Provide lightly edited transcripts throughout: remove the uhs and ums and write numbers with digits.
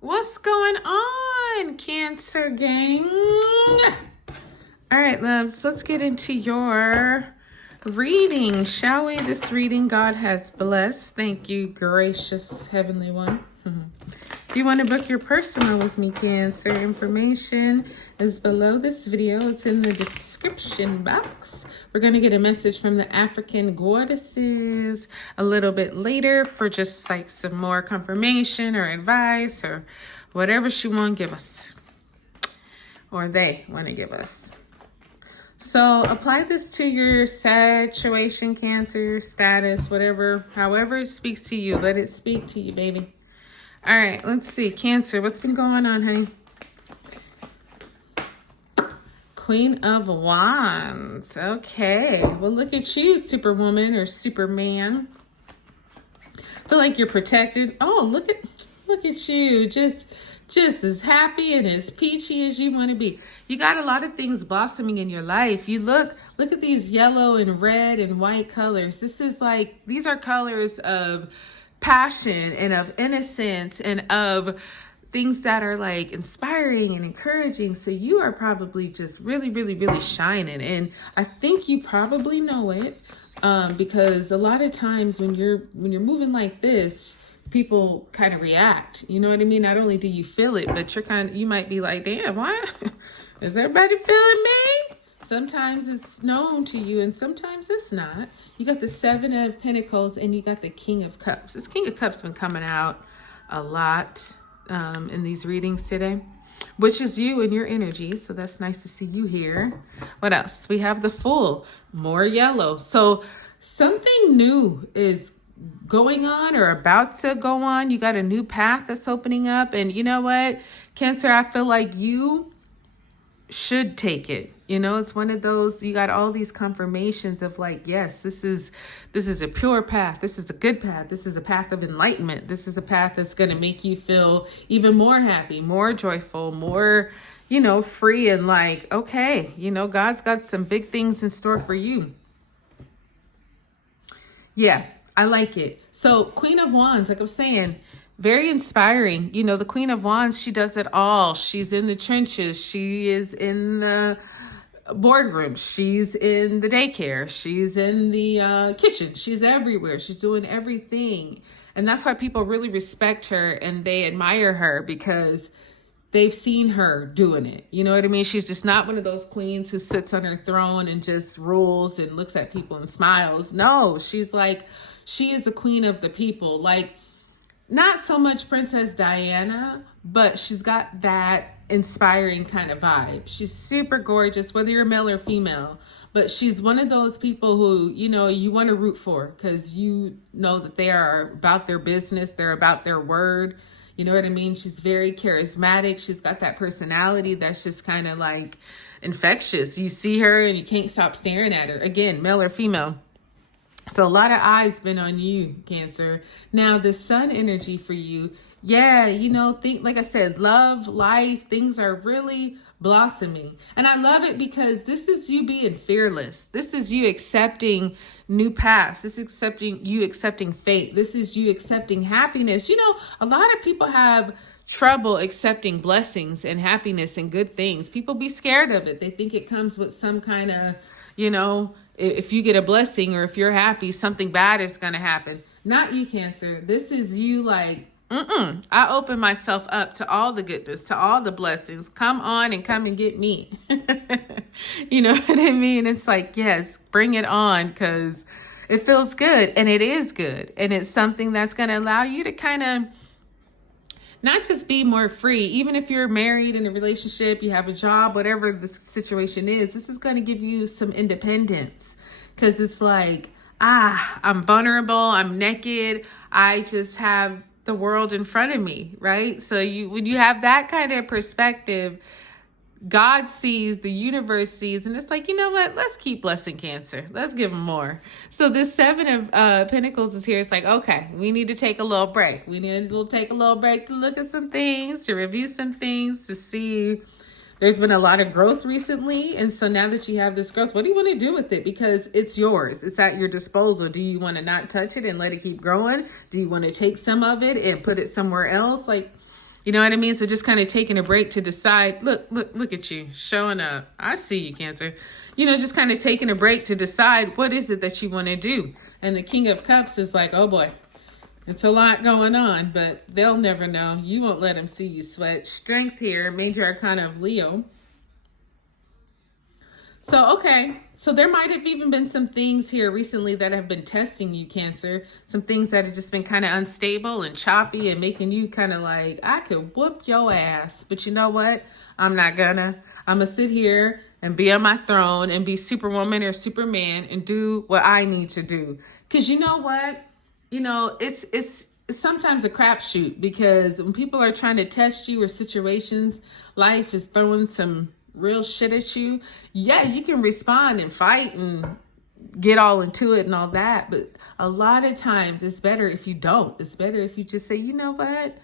What's going on, Cancer gang? All right, loves, let's get into your reading, shall we? This reading God has blessed. Thank you, gracious Heavenly One. If you want to book your personal with me, Cancer, information is below this video. It's in the description box. We're going to get a message from the African goddesses a little bit later for just like some more confirmation or advice or whatever she want to give us, or they want to give us. So apply this to your situation, Cancer, status, whatever, however it speaks to you. Let it speak to you, baby. All right, let's see. Cancer, what's been going on, honey? Queen of Wands. Okay. Well, look at you, Superwoman or Superman. Feel like you're protected. Oh, look at you. Just as happy and as peachy as you want to be. You got a lot of things blossoming in your life. You look at these yellow and red and white colors. This is like, these are colors of passion and of innocence and of things that are like inspiring and encouraging. So you are probably just really, really, really shining. And I think you probably know it because a lot of times when you're moving like this, people kind of react. You know what I mean? Not only do you feel it, but you might be like, damn, why is everybody feeling me? Sometimes it's known to you and sometimes it's not. You got the Seven of Pentacles and you got the King of Cups. This King of Cups been coming out a lot in these readings today, which is you and your energy. So that's nice to see you here. What else? We have the Fool, more yellow. So something new is going on or about to go on. You got a new path that's opening up. And you know what, Cancer, I feel like you should take it. You know, it's one of those, you got all these confirmations of like, yes, this is a pure path. This is a good path. This is a path of enlightenment. This is a path that's going to make you feel even more happy, more joyful, more, you know, free and like, okay, you know, God's got some big things in store for you. Yeah, I like it. So Queen of Wands, like I was saying, very inspiring. You know, the Queen of Wands, she does it all. She's in the trenches. She is in the boardroom. She's in the daycare. She's in the kitchen. She's everywhere. She's doing everything. And that's why people really respect her and they admire her because they've seen her doing it. You know what I mean? She's just not one of those queens who sits on her throne and just rules and looks at people and smiles. No, she's like, she is a queen of the people. Like, not so much Princess Diana, but she's got that inspiring kind of vibe. She's super gorgeous, whether you're male or female. But she's one of those people who, you know, you want to root for because you know that they are about their business. They're about their word. You know what I mean? She's very charismatic. She's got that personality that's just kind of like infectious. You see her and you can't stop staring at her. Again, male or female. So a lot of eyes been on you, Cancer. Now the Sun energy for you. Yeah, you know, think, like I said, love, life, things are really blossoming. And I love it because this is you being fearless. This is you accepting new paths. This is you accepting fate. This is you accepting happiness. You know, a lot of people have trouble accepting blessings and happiness and good things. People be scared of it. They think it comes with some kind of, you know, if you get a blessing or if you're happy, something bad is going to happen. Not you, Cancer. This is you like, I open myself up to all the goodness, to all the blessings. Come on and come and get me. You know what I mean? It's like, yes, bring it on because it feels good and it is good. And it's something that's going to allow you to kind of not just be more free. Even if you're married in a relationship, you have a job, whatever the situation is, this is going to give you some independence because it's like, I'm vulnerable, I'm naked, I just have the world in front of me, right? So when you have that kind of perspective, God sees, the universe sees, and it's like, you know what? Let's keep blessing Cancer. Let's give them more. So this Seven of Pentacles is here. It's like, okay, we need to take a little break. We need to take a little break to look at some things, to review some things, to see. There's been a lot of growth recently. And so now that you have this growth, what do you want to do with it? Because it's yours. It's at your disposal. Do you want to not touch it and let it keep growing? Do you want to take some of it and put it somewhere else? Like, You know what I mean? So just kind of taking a break to decide, look at you showing up. I see you, Cancer. You know, just kind of taking a break to decide what is it that you want to do. And the King of Cups is like, oh boy, it's a lot going on, but they'll never know. You won't let them see you sweat. Strength here, Major Arcana of Leo. So, okay. So there might have even been some things here recently that have been testing you, Cancer. Some things that have just been kind of unstable and choppy and making you kind of like, I could whoop your ass. But you know what? I'm not gonna. I'm gonna sit here and be on my throne and be Superwoman or Superman and do what I need to do. Because you know what? You know, it's sometimes a crapshoot, because when people are trying to test you or situations, life is throwing some real shit at you. Yeah, you can respond and fight and get all into it and all that, but a lot of times it's better if you don't. It's better if you just say, you know what,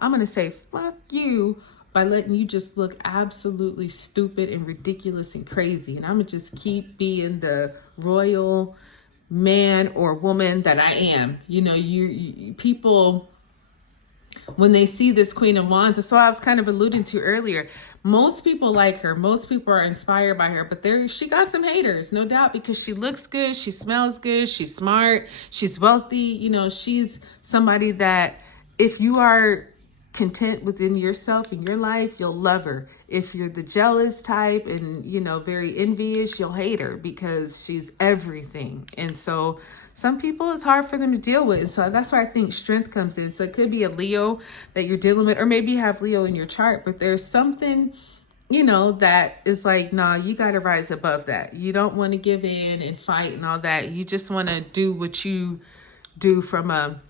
I'm gonna say fuck you by letting you just look absolutely stupid and ridiculous and crazy, and I'm gonna just keep being the royal man or woman that I am. You know, you people, when they see this Queen of Wands, that's what I was kind of alluding to earlier. Most people like her. Most people are inspired by her, but she got some haters, no doubt, because she looks good, she smells good, she's smart, she's wealthy. You know, she's somebody that if you are content within yourself in your life, you'll love her. If you're the jealous type and, you know, very envious, you'll hate her because she's everything. And so some people, it's hard for them to deal with. And so that's where I think strength comes in. So it could be a Leo that you're dealing with, or maybe you have Leo in your chart, but there's something, you know, that is like, nah, you got to rise above that. You don't want to give in and fight and all that. You just want to do what you do from a,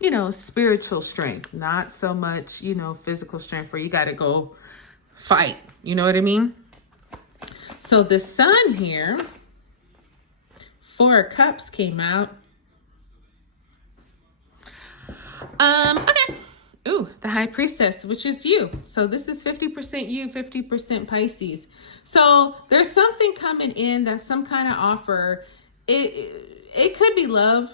you know, spiritual strength, not so much, you know, physical strength where you got to go fight. You know what I mean? So the Sun here, 4 of Cups came out. Okay. Ooh, the High Priestess, which is you. So this is 50% you, 50% Pisces. So there's something coming in, that's some kind of offer. It could be love.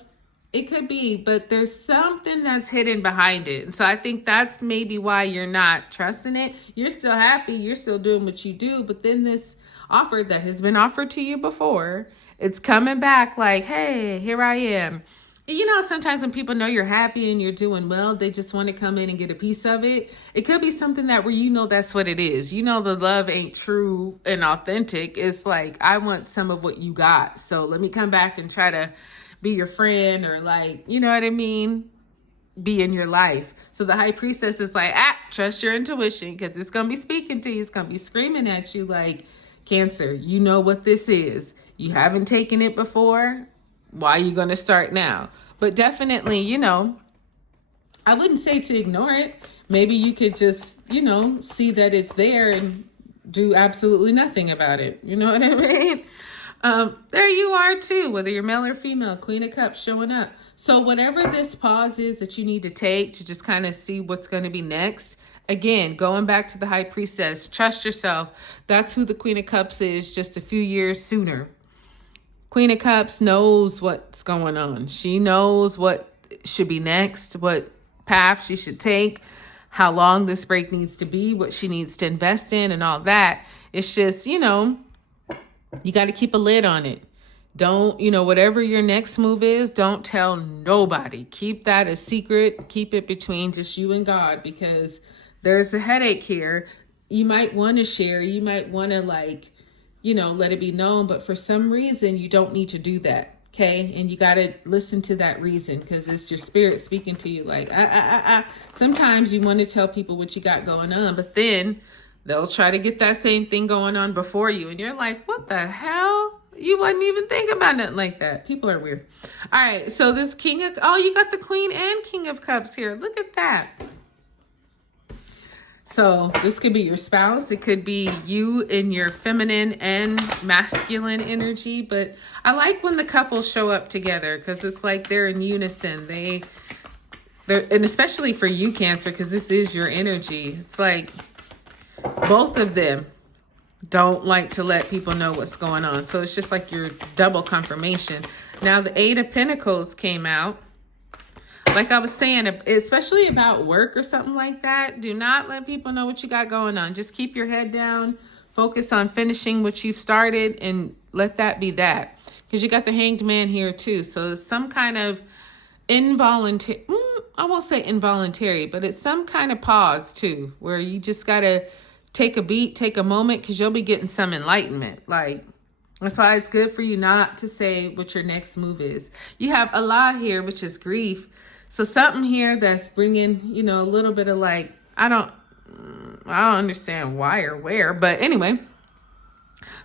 It could be, but there's something that's hidden behind it. So I think that's maybe why you're not trusting it. You're still happy. You're still doing what you do. But then this offer that has been offered to you before, it's coming back like, hey, here I am. You know, sometimes when people know you're happy and you're doing well, they just want to come in and get a piece of it. It could be something that where you know that's what it is. You know, the love ain't true and authentic. It's like, I want some of what you got. So let me come back and try to be your friend, or like, you know what I mean? Be in your life. So the High Priestess is like, trust your intuition, because it's going to be speaking to you. It's going to be screaming at you like, Cancer, you know what this is. You haven't taken it before. Why are you going to start now? But definitely, you know, I wouldn't say to ignore it. Maybe you could just, you know, see that it's there and do absolutely nothing about it. You know what I mean? There you are too, whether you're male or female, Queen of Cups showing up. So whatever this pause is that you need to take to just kind of see what's going to be next. Again, going back to the High Priestess, trust yourself. That's who the Queen of Cups is just a few years sooner. Queen of Cups knows what's going on. She knows what should be next, what path she should take, how long this break needs to be, what she needs to invest in and all that. It's just, you know, you got to keep a lid on it. Don't, you know, whatever your next move is, don't tell nobody. Keep that a secret. Keep it between just you and God, because there's a headache here. You might want to share. You might want to, like, you know, let it be known. But for some reason, you don't need to do that. Okay. And you got to listen to that reason, because it's your spirit speaking to you. Like, sometimes you want to tell people what you got going on, but then they'll try to get that same thing going on before you. And you're like, what the hell? You wasn't even thinking about nothing like that. People are weird. All right. So this King of, oh, you got the Queen and King of Cups here. Look at that. So this could be your spouse. It could be you in your feminine and masculine energy. But I like when the couples show up together, because it's like they're in unison. They're, and especially for you, Cancer, because this is your energy. It's like both of them don't like to let people know what's going on. So it's just like your double confirmation. Now the 8 of Pentacles came out. Like I was saying, especially about work or something like that, do not let people know what you got going on. Just keep your head down, focus on finishing what you've started, and let that be that. Because you got the Hanged Man here too. So it's some kind of involuntary, I won't say involuntary, but it's some kind of pause too, where you just got to take a beat, take a moment, because you'll be getting some enlightenment. Like, that's why it's good for you not to say what your next move is. You have Allah here, which is grief. So something here that's bringing, you know, a little bit of like, I don't understand why or where, but anyway,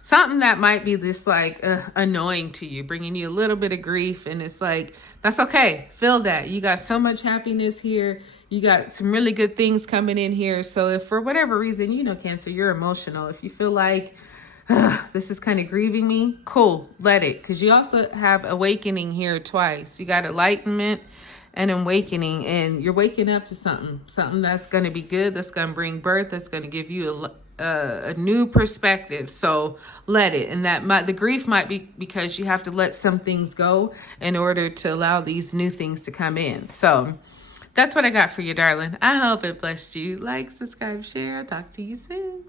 something that might be just like annoying to you, bringing you a little bit of grief. And it's like, that's okay. Feel that. You got so much happiness here. You got some really good things coming in here. So if for whatever reason, you know, Cancer, you're emotional. If you feel like, this is kind of grieving me, cool, let it. Because you also have awakening here twice. You got enlightenment and awakening, and you're waking up to something that's going to be good, that's going to bring birth, that's going to give you a new perspective. So let it. And the grief might be because you have to let some things go in order to allow these new things to come in. So that's what I got for you, darling. I hope it blessed you. Like, subscribe, share. I'll talk to you soon.